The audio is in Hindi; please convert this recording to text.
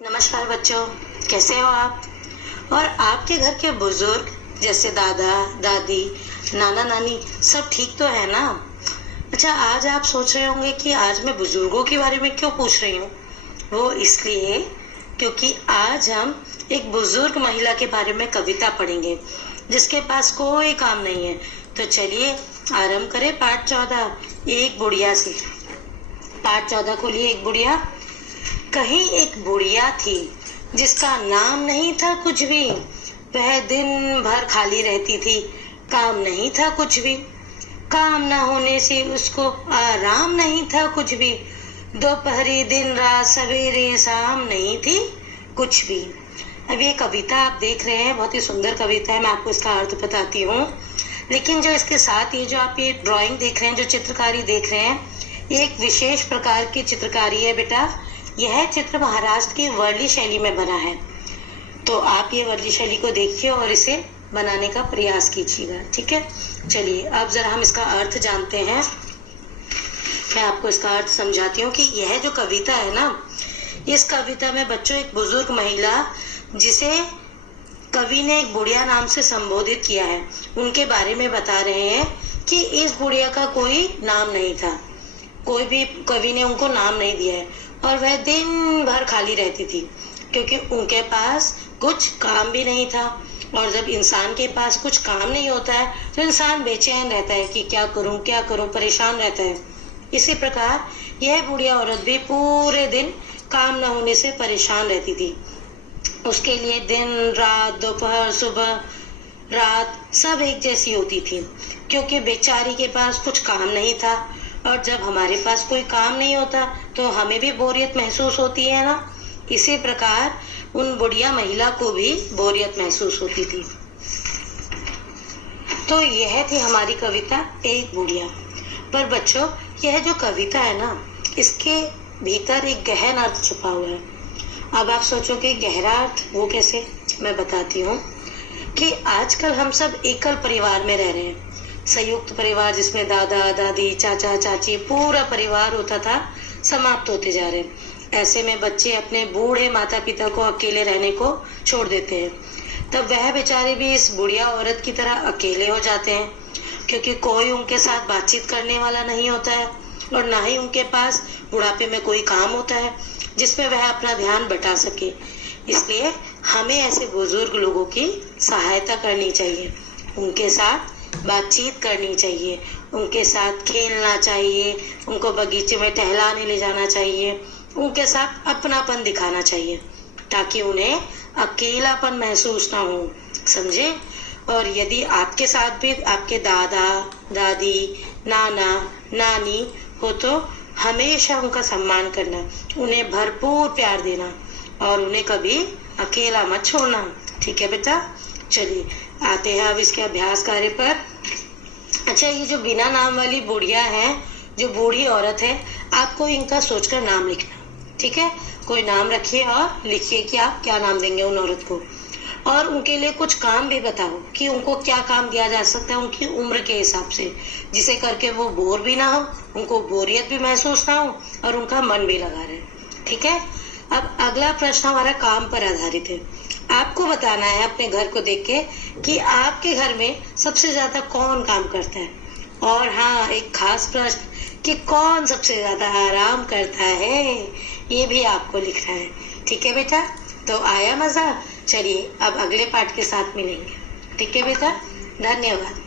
नमस्कार बच्चों, कैसे हो आप? और आपके घर के बुजुर्ग जैसे दादा दादी, नाना नानी सब ठीक तो है ना? अच्छा, आज आप सोच रहे होंगे कि आज मैं बुजुर्गों के बारे में क्यों पूछ रही हूँ। वो इसलिए क्योंकि आज हम एक बुजुर्ग महिला के बारे में कविता पढ़ेंगे जिसके पास कोई काम नहीं है। तो चलिए आरंभ करें पाठ 14 एक बुढ़िया से। पाठ 14 खोलिए। एक बुढ़िया। कहीं एक बुढ़िया थी जिसका नाम नहीं था कुछ भी। वह दिन भर खाली रहती थी, काम नहीं था कुछ भी। काम न होने से उसको आराम नहीं था कुछ भी। दोपहरी दिन रात सवेरे शाम नहीं थी कुछ भी। अब ये कविता आप देख रहे हैं, बहुत ही सुंदर कविता है। मैं आपको इसका अर्थ बताती हूँ, लेकिन जो इसके साथ ये जो आप ये ड्राइंग देख रहे हैं, जो चित्रकारी देख रहे हैं, ये एक विशेष प्रकार की चित्रकारी है बेटा। यह चित्र महाराष्ट्र की वर्ली शैली में बना है। तो आप ये वर्ली शैली को देखिए और इसे बनाने का प्रयास कीजिएगा, ठीक है। चलिए अब जरा हम इसका अर्थ जानते हैं। मैं आपको इसका अर्थ समझाती हूँ कि यह जो कविता है ना, इस कविता में बच्चों एक बुजुर्ग महिला जिसे कवि ने एक बुढ़िया नाम से संबोधित किया है, उनके बारे में बता रहे हैं कि इस बुढ़िया का कोई नाम नहीं था, कोई भी कवि ने उनको नाम नहीं दिया है, और वह दिन भर खाली रहती थी क्योंकि उनके पास कुछ काम भी नहीं था। और जब इंसान के पास कुछ काम नहीं होता है तो इंसान बेचैन रहता है कि क्या करूं, परेशान रहता है। इसी प्रकार यह बुढ़िया औरत भी पूरे दिन काम न होने से परेशान रहती थी। उसके लिए दिन रात, दोपहर सुबह रात सब एक जैसी होती थी क्योंकि बेचारी के पास कुछ काम नहीं था। और जब हमारे पास कोई काम नहीं होता तो हमें भी बोरियत महसूस होती है ना। इसी प्रकार उन बुढ़िया महिला को भी बोरियत महसूस होती थी। तो यह थी हमारी कविता एक बुढ़िया। पर बच्चों, यह जो कविता है ना, इसके भीतर एक गहन अर्थ छुपा हुआ है। अब आप सोचोगे गहरा अर्थ वो कैसे? मैं बताती हूँ कि आजकल हम सब एकल परिवार में रह रहे हैं। संयुक्त परिवार जिसमें दादा दादी, चाचा चाची, पूरा परिवार होता था, समाप्त होते जा रहे हैं। ऐसे में बच्चे अपने बूढ़े माता पिता को अकेले रहने को छोड़ देते हैं। तब वह बेचारे भी इस बुढ़िया औरत की तरह अकेले हो जाते हैं क्योंकि कोई उनके साथ बातचीत करने वाला नहीं होता है और ना ही उनके पास बुढ़ापे में कोई काम होता है जिसमें वह अपना ध्यान बटा सके। इसलिए हमें ऐसे बुजुर्ग लोगों की सहायता करनी चाहिए, उनके साथ बातचीत करनी चाहिए, उनके साथ खेलना चाहिए, उनको बगीचे में टहलाने ले जाना चाहिए, उनके साथ अपनापन दिखाना चाहिए ताकि उन्हें अकेलापन महसूस ना हो, समझे। और यदि आपके साथ भी आपके दादा दादी, नाना नानी हो तो हमेशा उनका सम्मान करना, उन्हें भरपूर प्यार देना और उन्हें कभी अकेला मत छोड़ना, ठीक है बेटा। चलिए आते हैं अब इसके अभ्यास कार्य पर। अच्छा, ये जो बिना नाम वाली बुढ़िया है, जो बूढ़ी औरत है, आपको इनका सोचकर नाम लिखना, ठीक है। कोई नाम रखिए और लिखिए कि आप क्या नाम देंगे उन औरत को। और उनके लिए कुछ काम भी बताओ कि उनको क्या काम दिया जा सकता है उनकी उम्र के हिसाब से, जिसे करके वो बोर भी ना हो, उनको बोरियत भी महसूस ना हो और उनका मन भी लगा रहे, ठीक है। अब अगला प्रश्न हमारा काम पर आधारित है। आपको बताना है अपने घर को देख के कि आपके घर में सबसे ज्यादा कौन काम करता है। और हाँ, एक खास प्रश्न कि कौन सबसे ज्यादा आराम करता है, ये भी आपको लिखना है, ठीक है बेटा। तो आया मजा? चलिए अब अगले पाठ के साथ मिलेंगे, ठीक है बेटा। धन्यवाद।